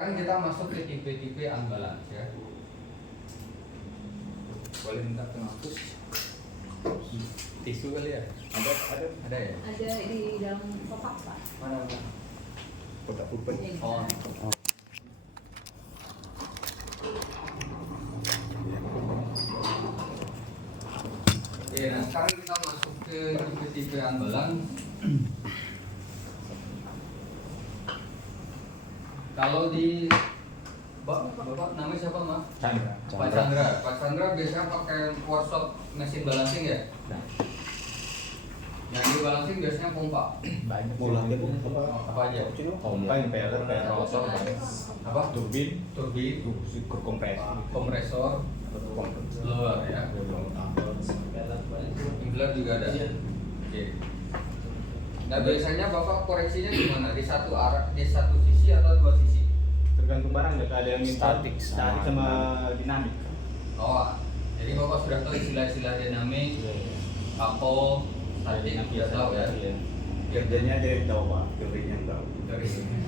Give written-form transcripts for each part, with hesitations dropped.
Sekarang kita masuk ke tipe-tipe unbalance ya. Boleh minta penghapus tisu kali ya? Ada ya? Ada di dalam kotak Pak. Mana? Kotak pulpen. Oh. Oke, nah sekarang kita masuk ke tipe-tipe unbalance. Kalau di Bapak namanya siapa, Mas? Chandra. Pak Chandra. Pak Chandra biasanya pakai workshop mesin balancing ya? Nah. Yang di balancing biasanya pompa. Banyak. Mulai Apa aja? pompa, impeller, rotor, Apa? turbin, Turbin, kompresor, blower ya. Impeller juga ada. Oke. Nah biasanya Bapak koreksinya gimana? Di satu arah, di satu sisi atau dua sisi? Tergantung barang, ada yang statik sama dinamik. Oh, jadi Bapak sudah tahu istilah-istilah dinamik, couple, statik, sudah tahu ya? Kerjanya dari tahu Pak, teorinya tahu. Dari sini.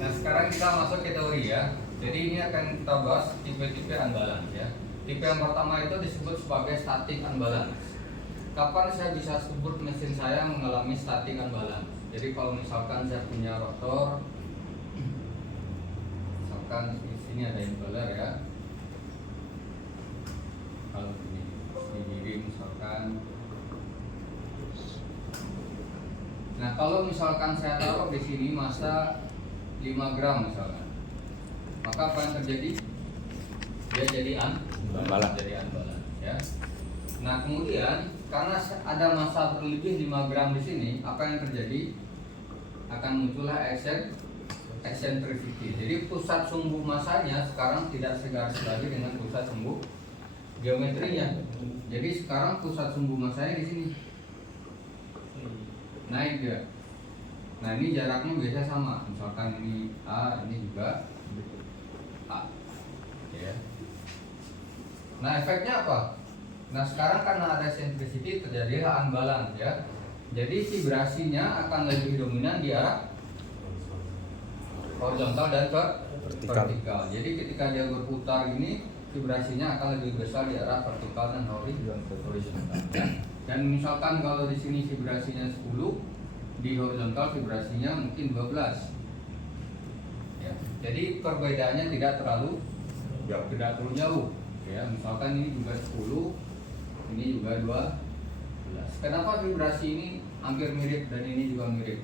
Nah sekarang kita masuk ke teori ya. Jadi ini akan kita bahas tipe-tipe unbalance ya. Tipe yang pertama itu disebut sebagai static unbalance. Kapan saya bisa sebut mesin saya mengalami static unbalance? Jadi kalau misalkan saya punya rotor, misalkan di sini ada impeller ya. Kalau di kiri misalkan. Nah kalau misalkan saya taruh di sini massa 5 gram misalkan, maka apa yang terjadi? Dia jadi unbalance ya. Nah kemudian karena ada massa berlebih 5 gram di sini, apa yang terjadi? Akan muncullah eccentricity. Jadi pusat sumbu massanya sekarang tidak segaris lagi dengan pusat sumbu geometrinya. Jadi sekarang pusat sumbu massanya di sini. Naik dia. Nah ini jaraknya biasa sama. Misalkan ini A, ini juga A. Ya. Nah efeknya apa? Nah sekarang karena ada eccentricity terjadilah unbalance ya. Jadi vibrasinya akan lebih dominan di arah horizontal dan vertikal. Jadi ketika dia berputar ini vibrasinya akan lebih besar di arah vertikal dan horizontal. Dan misalkan kalau di sini vibrasinya 10, di horizontal vibrasinya mungkin 12. Ya. Jadi perbedaannya tidak terlalu jauh. Ya, misalkan ini juga 10, ini juga 12. Kenapa vibrasi ini hampir mirip dan ini juga mirip?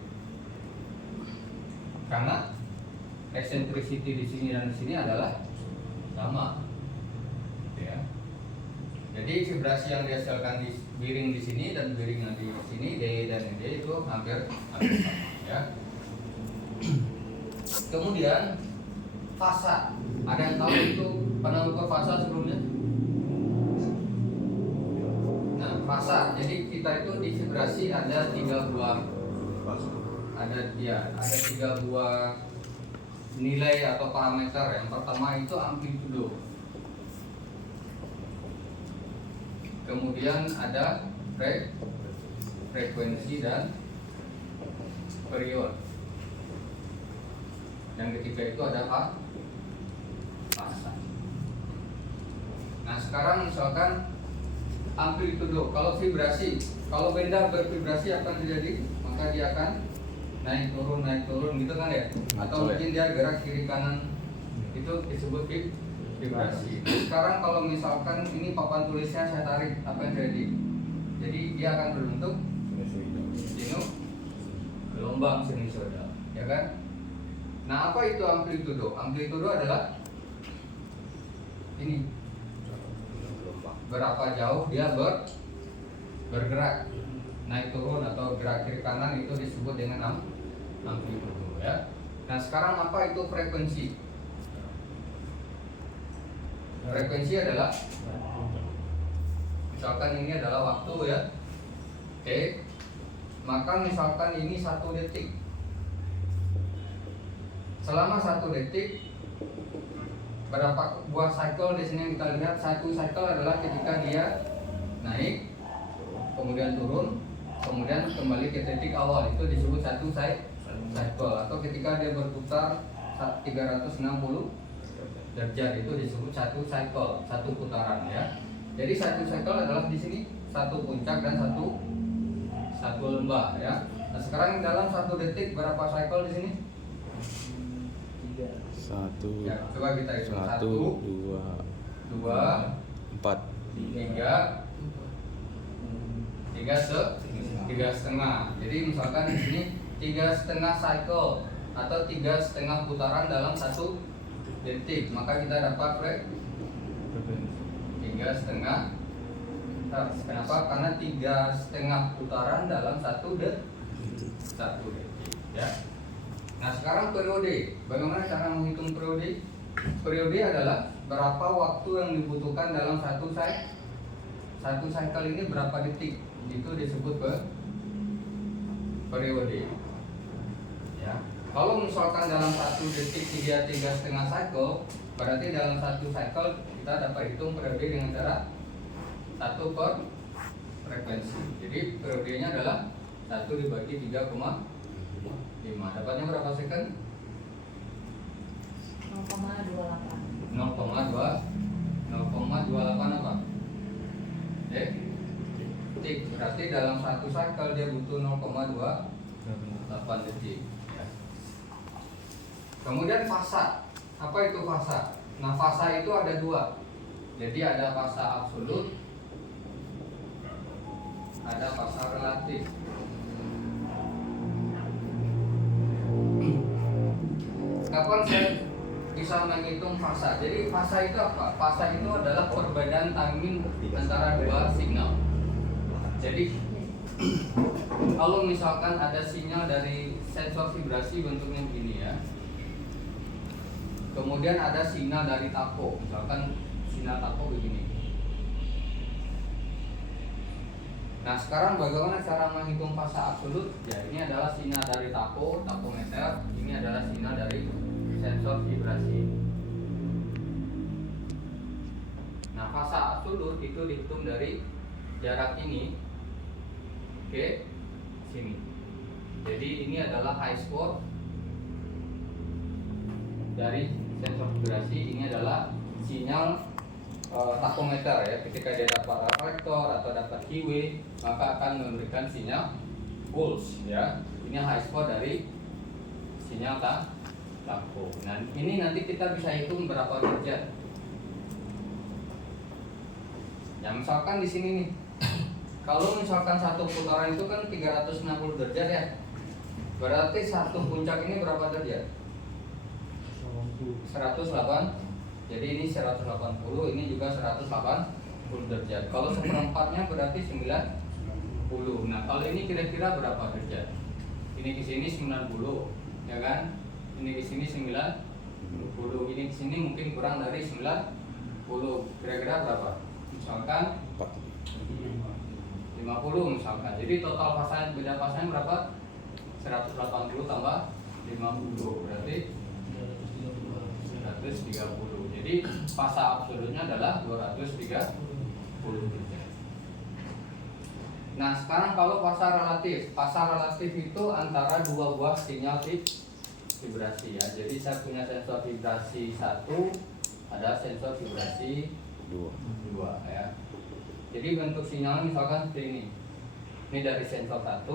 Karena eccentricity di sini dan di sini adalah sama. Ya. Jadi vibrasi yang dihasilkan di bearing di sini dan bearing yang di sini D dan D itu hampir sama. Ya. Kemudian fasa. Ada yang tahu itu pernah ukur fasa sebelumnya? Nah, fasa. Jadi kita itu di vibrasi ada 3 buah ada 3 buah nilai atau parameter. Yang pertama itu amplitudo. Kemudian ada frekuensi dan period. Yang ketiga itu ada fasa. Nah sekarang misalkan amplitudo, kalau benda bervibrasi akan terjadi, maka dia akan naik turun gitu kan ya? Atau mungkin dia gerak kiri kanan, itu disebut vibrasi. Nah, sekarang kalau misalkan ini papan tulisnya saya tarik, apa yang terjadi? Jadi dia akan berbentuk gelombang sinusoidal, ya kan? Nah apa itu amplitudo? Amplitudo adalah ini, berapa jauh dia bergerak, naik turun atau gerak kiri kanan, itu disebut dengan amplitudo ya. Nah sekarang apa itu frekuensi? Frekuensi adalah, misalkan ini adalah waktu ya. Oke. Maka misalkan ini 1 detik. Selama 1 detik berapa buah cycle di sini yang kita lihat? 1 cycle adalah ketika dia naik, kemudian turun, kemudian kembali ke titik awal, itu disebut 1 cycle, atau ketika dia berputar 360 derajat itu disebut satu cycle, satu putaran ya. Jadi satu cycle adalah di sini satu puncak dan satu lembah ya. Nah, sekarang dalam 1 detik berapa cycle di sini? 1, Ya, coba kita hitung. 1, 2, 2, 4. 3, 3,5. Jadi misalkan di sini 3,5 cycle atau 3,5 putaran dalam 1 detik, maka kita dapat 3,5. Kenapa? Karena 3,5 putaran dalam 1 detik ya. Nah sekarang periode, bagaimana cara menghitung periode? Periode adalah berapa waktu yang dibutuhkan dalam satu cycle ini, berapa detik, itu disebut periode ya. Kalau misalkan dalam 1 detik 3,5 cycle, berarti dalam 1 cycle kita dapat hitung periode dengan cara 1 per frekuensi. Jadi periodenya adalah 1 dibagi 3,5. Dapatnya berapa second? 0,28. 0,28 apa? Detik. Berarti dalam 1 cycle dia butuh 0,28 detik ya. Kemudian fasa. Apa itu fasa? Nah fasa itu ada 2. Jadi ada fasa absolut, ada fasa relatif. Kapan saya bisa menghitung fasa? Jadi fasa itu apa? Fasa itu adalah perbedaan timing antara 2 signal. Jadi kalau misalkan ada sinyal dari sensor vibrasi bentuknya begini ya, kemudian ada sinyal dari tapo, misalkan sinyal tapo begini. Nah sekarang bagaimana cara menghitung fasa absolut? Ya ini adalah sinyal dari tapometer, ini adalah sinyal dari sensor vibrasi. Nah fasa absolut itu dihitung dari jarak ini ke sini. Jadi ini adalah high spot dari sensor vibrasi, ini adalah sinyal tachometer ya. Ketika dia dapat reflektor atau dapat keyway, maka akan memberikan sinyal pulse ya. Ini high spot dari sinyal tacho. Nah ini nanti kita bisa hitung berapa derajat. Ya misalkan di sini nih, kalau misalkan satu putaran itu kan 360 derajat ya, berarti satu puncak ini berapa derajat? 108. Jadi ini 180, ini juga 180 derajat. Kalau seperempatnya berarti 90. Nah kalau ini kira-kira berapa derajat? Ini ke sini 90, ya kan? Ini ke sini 90, ini ke sini mungkin kurang dari 90. Kira-kira berapa? Misalkan 50 misalkan. Jadi total fasanya, beda fasanya berapa? 180 tambah 50 berarti 130. Jadi fasa absolutnya adalah 230 derajat. Nah sekarang kalau fasa relatif itu antara 2 buah sinyal vibrasi ya. Jadi saya punya sensor vibrasi 1, ada sensor vibrasi 2 ya. Jadi bentuk sinyal misalkan seperti ini. Ini dari sensor 1,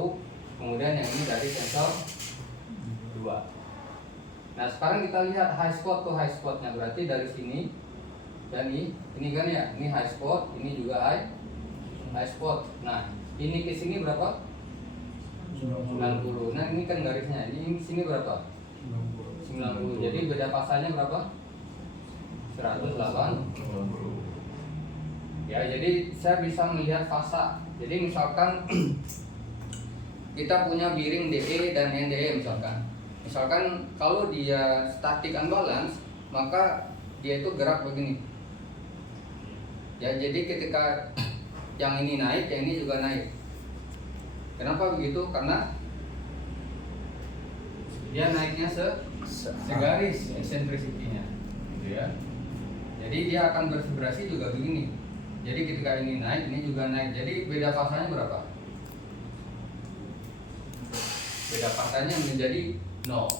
kemudian yang ini dari sensor 2. Nah sekarang kita lihat high spot to high spotnya, berarti dari sini dan ini kan ya, ini high spot, ini juga high spot. Nah ini ke sini berapa? 90. Nah ini kan garisnya, ini sini berapa? 90. Jadi beda fasanya berapa? 180. Ya jadi saya bisa melihat fasa. Jadi misalkan kita punya bearing DE dan NDE misalkan. Misalkan kalau dia static unbalance, maka dia itu gerak begini. Ya, jadi ketika yang ini naik, yang ini juga naik. Kenapa begitu? Karena dia naiknya segaris eccentricity-nya, gitu ya. Jadi dia akan bervibrasi juga begini. Jadi ketika ini naik, ini juga naik. Jadi beda fasanya berapa? beda fasanya menjadi 0.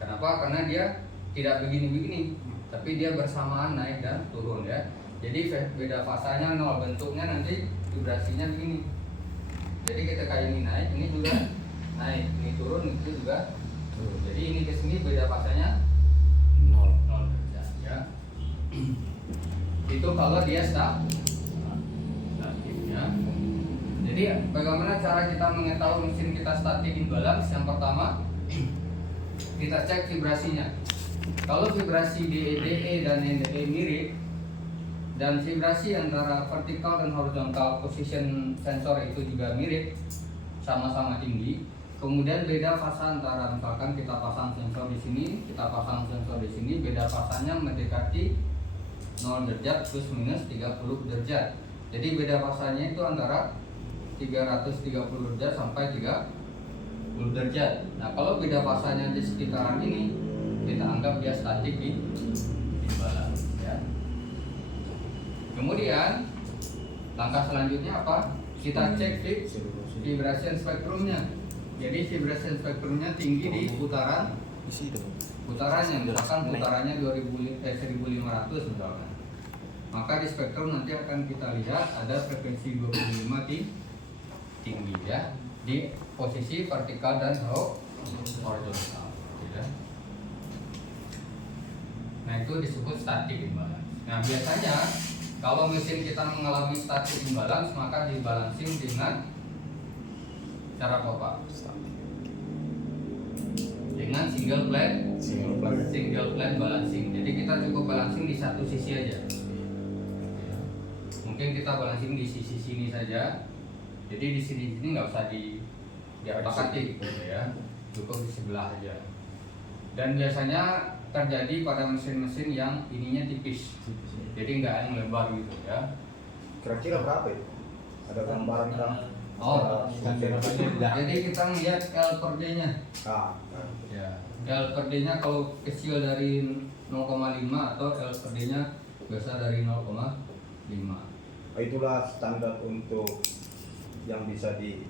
Kenapa? Karena dia tidak begini-begini, tapi dia bersamaan naik dan turun ya. Jadi beda fasanya 0, bentuknya nanti vibrasinya begini. Jadi ketika ini naik, ini juga naik, ini turun, itu juga turun. Jadi ini ke sini beda fasanya 0. 0 derajat ya. Itu kalau dia statik ya. Jadi bagaimana cara kita mengetahui mesin kita statik imbalance? Yang pertama, kita cek vibrasinya. Kalau vibrasi DE dan NDE mirip, dan vibrasi antara vertikal dan horizontal position sensor itu juga mirip, sama-sama tinggi. Kemudian beda fasa antara, misalkan kita pasang sensor di sini, kita pasang sensor di sini, beda fasanya mendekati 0 derajat plus minus 30 derajat. Jadi beda fasanya itu antara 330 derajat sampai 30 derajat. Nah, kalau beda fasanya di sekitaran ini, kita anggap dia statik imbalance ya. Kemudian langkah selanjutnya apa? Kita cek vibration spektrumnya. Jadi vibration spektrumnya tinggi di putarannya, misalkan putarannya 1500 misalkan. Maka di spektrum nanti akan kita lihat ada frekuensi 25 tinggi ya, di posisi vertikal dan horizontal ya. Nah, itu disebut statik imbalance. Nah, biasanya kalau mesin kita mengalami statik imbalance, maka dibalancing dengan cara apa, Pak? Dengan single plane balancing. Jadi kita cukup balancing di satu sisi aja. Mungkin kita balancing di sisi sini saja. Jadi di sini nggak usah diapak-atik gitu ya. Cukup di sebelah aja. Dan biasanya terjadi pada mesin-mesin yang ininya tipis. Jadi nggak yang lebar gitu ya. Kira-kira berapa itu? Ada gambaran kan? Oh, jadi kita melihat L per D-nya. Ya, L per D-nya kalau kecil dari 0,5 atau L per D-nya besar dari 0,5. Itulah standar untuk yang bisa di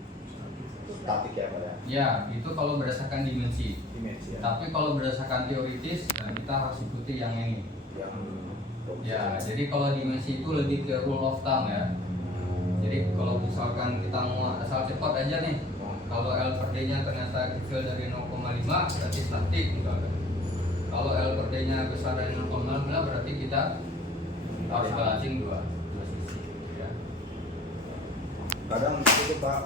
statik ya Pak ya? Ya, itu kalau berdasarkan dimensi. Dimensi ya? Tapi kalau berdasarkan teoritis, nah kita harus ikuti yang ini. Yang Ya, jadi kalau dimensi itu lebih ke rule of thumb ya. Jadi kalau misalkan kita mau asal cepat aja nih, kalau L per D-nya ternyata kecil dari 0,5 berarti statik misalkan. Kalau L per D-nya besar dari 0,5 berarti kita harus balancing dua sisi ya. kadang itu Pak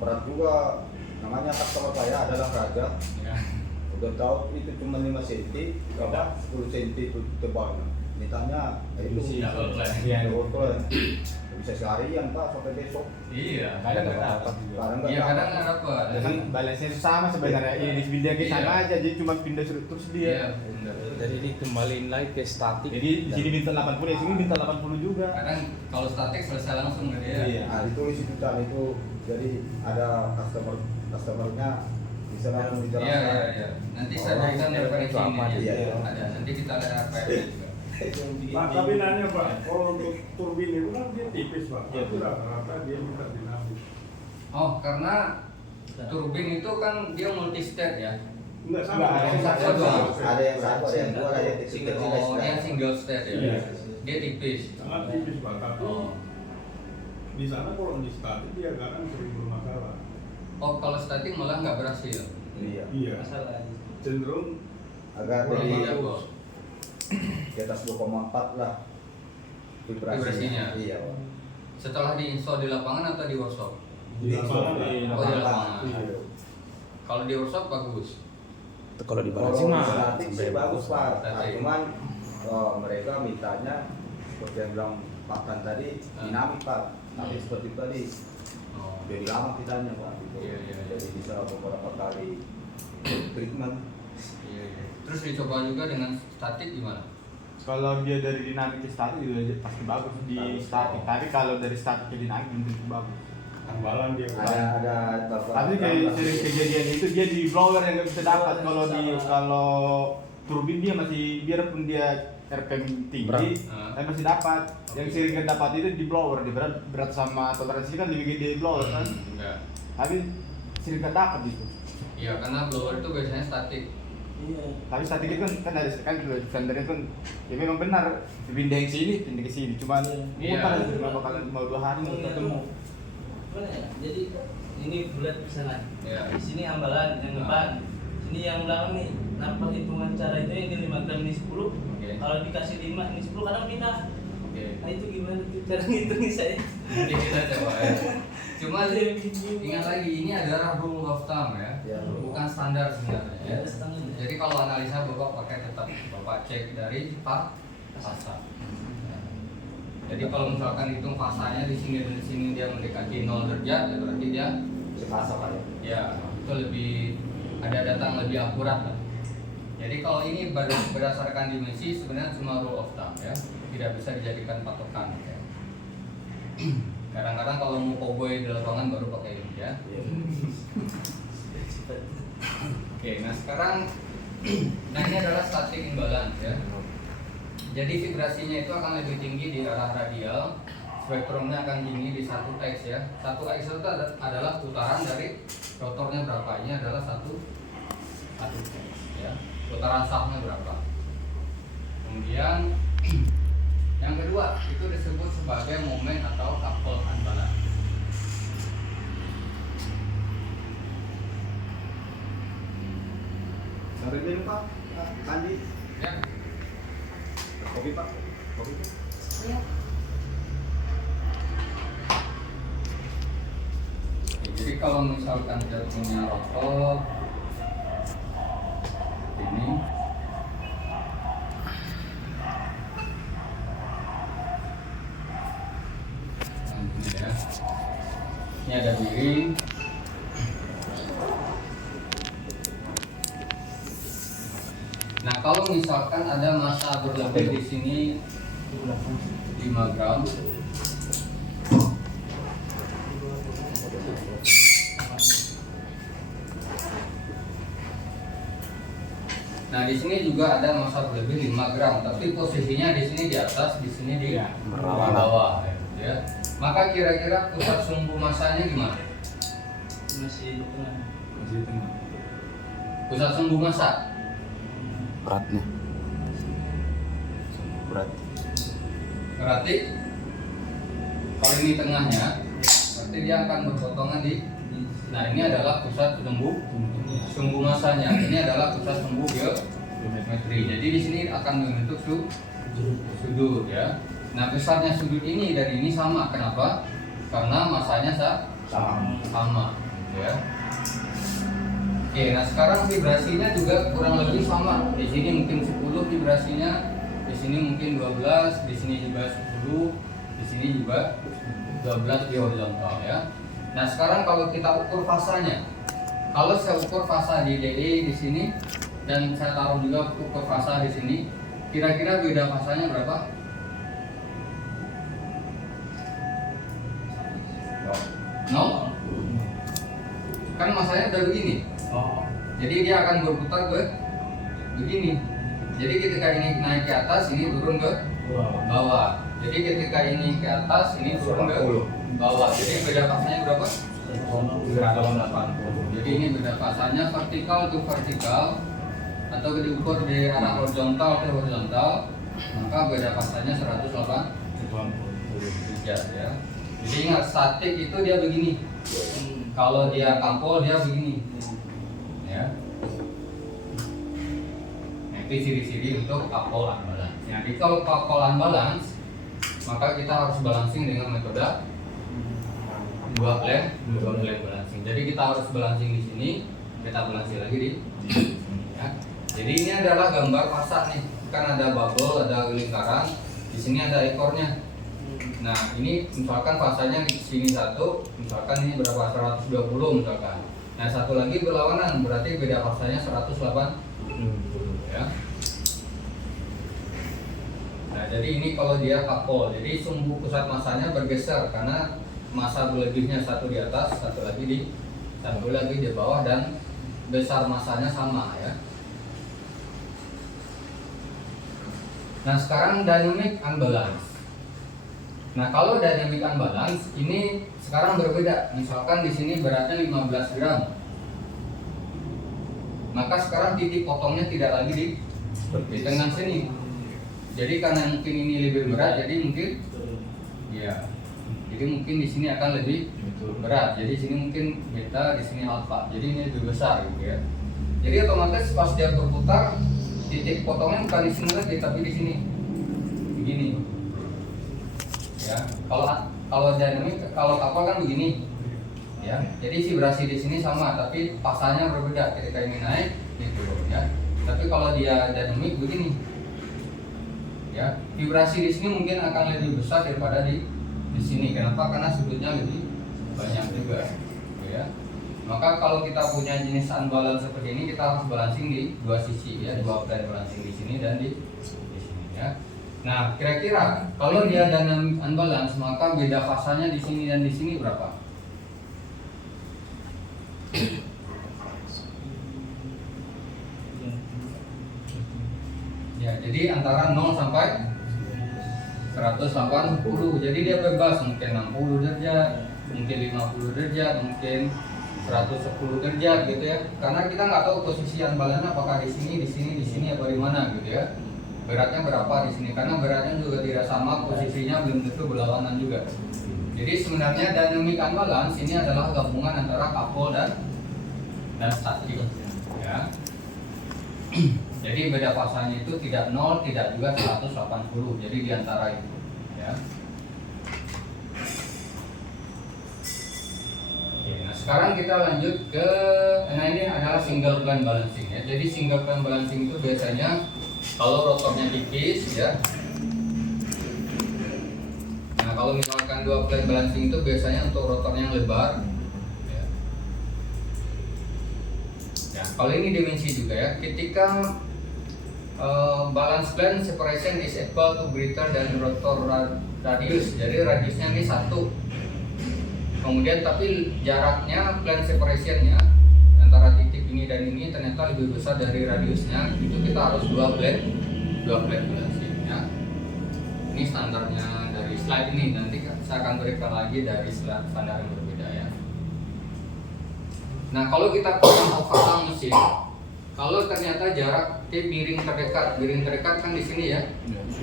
berat juga, namanya customer saya adalah raja. Ya. Udah tahu itu cuma 5 cm, apa 10 cm itu tebalnya. Ditanya itu Double plan. double plan. Bisa seharian Pak sampai besok. Iya. Kadang nggak dapat. Kadang nggak Iya, dapat. kadang nggak dapat. Kan balance-nya sama sebenarnya. Ini pindah ke sana Iya. aja, jadi cuma pindah terus Iya, dia. benar. Jadi dikembaliin lagi ke statik. Jadi di sini minta 80, di sini minta 80 juga. Kadang kalau statik selesai langsung ke dia. Iya. Nah, ditulis itu kan itu, jadi ada customernya bisa langsung Iya, dijelaskan. iya, iya. Nanti saya Oh, berikan referensi itu apa? ini. Iya, Ya. iya. Ada. Nanti kita ada RPM juga. Pak, tapi nanya Pak, kalau untuk turbin itu kan dia tipis Pak, Iya, tapi rata-rata dia minta dinamis. Oh, karena turbin itu kan dia multi state ya. Enggak sama. Enggak, ada yang satu, Ada yang satu, ada yang dua, ada yang ketiga. Oh, yang single state ya. Iya. Dia tipis. Sangat tipis Pak, tapi Oh. di sana kalau di statik dia kadang sering bermasalah. Oh, kalau statik malah nggak berhasil. Iya. Iya. Cenderung Agak Kurang dari bagus. di atas 2,4 lah Vibrasinya. Iya Pak. Setelah diinstal di lapangan atau di workshop? di lapangan Di Pak. Oh, di lapangan. Iya. Kalau di workshop bagus. Kalau di balancing Kalau mah statik sih bagus Pak. Nah, Statik. cuman mereka mintanya seperti yang bilang Pak Tan tadi dinamik Pak. Tapi seperti tadi Oh. jadi lama kitanya Pak. Gitu. Iya, iya, iya. Jadi bisa beberapa kali treatment. Iya, iya. Terus dicoba juga dengan statik gimana? Kalau dia dari dinamik ke statik juga pasti bagus di Bagus. statik. Tapi kalau dari statik ke dinamik belum tentu bagus. Tambalan dia. Ada beberapa. Tapi kayak sering kejadian itu dia di blower yang nggak bisa dapat. Kalau turbin dia masih, biarpun dia RPM tinggi, Berat. tapi masih dapat. Yang sering kan dapat itu di blower, dia berat sama toleransi kan lebih gede di blower kan. Enggak. Tapi sering gak dapat gitu. Iya, karena blower itu biasanya statik. Iya. Tapi statik itu kan dari sekali dulu sendernya kan ya memang benar pindah ke sini, pindah ke sini. Cuman Iya. mutar itu berapa kali mau 2 hari mau Ngomongnya ketemu. tuh, apa ya? Jadi ini bulat sana. Iya. Di sini ambalan yang depan. Sini yang belakang nih. Nah, perhitungan cara itu ini 5 gram ini 10. Oke. Kalau dikasih 5 ini 10 kadang pindah. Oke. Nah itu gimana tuh cara ngitungnya saya? Jadi kita coba ya. Cuma ingat lagi ini adalah rule of thumb ya, Ya. bukan standar sebenarnya ya. Ya, setengah. Jadi kalau analisa bapak pakai tetap bapak cek dari fasa. Jadi kalau misalkan hitung fasanya di sini dan di sini dia mendekati 0 derajat, ya berarti dia Sepasa Pak ya. ya itu lebih ada data yang lebih akurat lah. Jadi kalau ini berdasarkan dimensi sebenarnya cuma rule of thumb ya, tidak bisa dijadikan patokan ya. Kadang-kadang kalau mau cowboy di lapangan baru pakai ini ya. Iya. Oke, nah sekarang nah ini adalah static imbalance ya. Jadi vibrasinya itu akan lebih tinggi di arah radial, spektrumnya akan tinggi di 1x ya. 1x itu adalah putaran dari rotornya berapa? Ini adalah 1x ya. Putaran sahnya berapa? Kemudian yang kedua itu disebut sebagai momen atau coupled unbalance. Sampai dulu Pak. Lanjut. Ya. Kopi Pak. Kopi. Ya. Oke, jadi kalau misalkan dia punya rotor ini ya. Ini ada miring. Nah, kalau misalkan ada massa berlebih di sini 5 gram. Nah, di sini juga ada massa berlebih 5 gram, tapi posisinya di sini di atas, di sini di bawah ya. Maka kira-kira pusat sumbu massanya gimana? Masih di tengah. Masih tengah. Pusat sumbu massa Beratnya. Berat. berarti kalau ini tengahnya, berarti dia akan berpotongan di. Nah, ini adalah pusat sumbu massanya. Ini adalah pusat sumbu geometri. Jadi di sini akan membentuk sudut ya. Nah, besarnya sudut ini dari ini sama. Kenapa? Karena masanya sama ya. Oke, nah sekarang vibrasinya juga kurang lebih sama. Di sini mungkin 10 vibrasinya, di sini mungkin 12, di sini juga 10, di sini juga 12 di horizontal ya. Nah, sekarang kalau kita ukur fasanya. Kalau saya ukur fasa di DE di sini dan saya taruh juga ukur fasa di sini, kira-kira beda fasanya berapa? No? Kan masanya udah begini. Oh. Jadi dia akan berputar begini. Jadi ketika ini naik ke atas, ini turun ke bawah. Jadi ketika ini ke atas, ini turun ke bawah. Jadi beda fasanya berapa? 180. Jadi ini beda fasanya vertikal to vertikal atau diukur di arah horizontal ke horizontal, maka beda fasanya 180 derajat ya. Jadi ingat statik itu dia begini. Kalau dia kampol dia begini. Ya. Nah, itu ciri-ciri untuk couple unbalance. Jadi kalau couple unbalance, maka kita harus balancing dengan metode dua plane balancing. Jadi kita harus balancing di sini, kita balancing lagi di sini. Ya. Jadi ini adalah gambar fasa nih. Kan ada bubble, ada lingkaran. Di sini ada ekornya. Nah, ini misalkan fasanya di sini satu, misalkan ini berapa? 120 misalkan. Nah, satu lagi berlawanan, berarti beda fasanya 180 ya. Nah, jadi ini kalau dia couple, jadi sumbu pusat masanya bergeser karena massa berlebihnya satu di atas, satu lagi di bawah dan besar masanya sama ya. Nah, sekarang dynamic unbalance. Nah, kalau dynamic unbalance ini sekarang berbeda. Misalkan di sini beratnya 15 gram. maka sekarang titik potongnya tidak lagi di tengah sini. Jadi karena mungkin ini lebih berat, jadi mungkin ya, jadi mungkin di sini akan lebih berat. Jadi sini mungkin beta, di sini alfa. Jadi ini lebih besar gitu ya. Jadi otomatis pas dia berputar, titik potongnya bukan di sini lagi, tapi di sini, begini. Ya, kalau dinamik, kalau kapal kan begini. Ya, jadi vibrasi di sini sama, tapi pasanya berbeda ketika ini naik, gitu ya. Tapi kalau dia dinamik begini. Ya, vibrasi di sini mungkin akan lebih besar daripada di sini. Kenapa? Karena sudutnya lebih banyak juga, ya. Maka kalau kita punya jenis unbalance seperti ini, kita harus balancing di dua sisi, ya, dua plane balancing di sini dan di sini, ya. Nah, kira-kira kalau dia dynamic unbalance, maka beda fasanya di sini dan di sini berapa? Ya, jadi antara 0 sampai 180. Jadi dia bebas, mungkin 60 derajat, mungkin 50 derajat, mungkin 110 derajat gitu ya. Karena kita nggak tahu posisi unbalance apakah di sini, apa di mana gitu ya. Beratnya berapa di sini? Karena beratnya juga tidak sama, posisinya belum tentu berlawanan juga. Jadi sebenarnya dynamic unbalance ini adalah gabungan antara couple dan statik, ya. Jadi beda fasanya itu tidak 0, tidak juga 180. Jadi di antara itu, ya. Oke, nah sekarang kita lanjut ke, nah ini adalah single plane balancing ya. Jadi single plane balancing itu biasanya kalau rotornya tipis ya. Nah, kalau misalkan dua plane balancing itu biasanya untuk rotornya yang lebar. Ya. Ya, kalau ini dimensi juga ya. Ketika balance plane separation is equal to greater than rotor radius. Jadi radiusnya ini 1. Kemudian tapi jaraknya plane separationnya antara titik ini dan ini ternyata lebih besar dari radiusnya. Itu kita harus dua plane balancing ya. Ini standarnya dari slide ini. Nanti saya akan berikan lagi dari slide standar yang berbeda ya. Nah, kalau kita pasang mesin, kalau ternyata jarak miring terdekat kan di sini ya.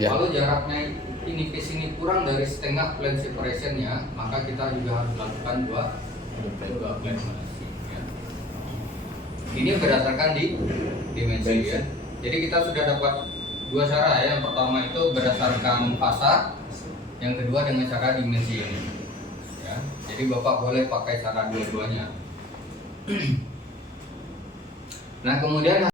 Ya. Kalau jaraknya ini ke sini kurang dari setengah plane separationnya, maka kita juga harus lakukan dua plane balancing ya. Ini berdasarkan di dimensi ya. Jadi kita sudah dapat dua cara ya. Yang pertama itu berdasarkan fasa, yang kedua dengan cara dimensi ini. Ya. Jadi Bapak boleh pakai cara dua-duanya. Nah, kemudian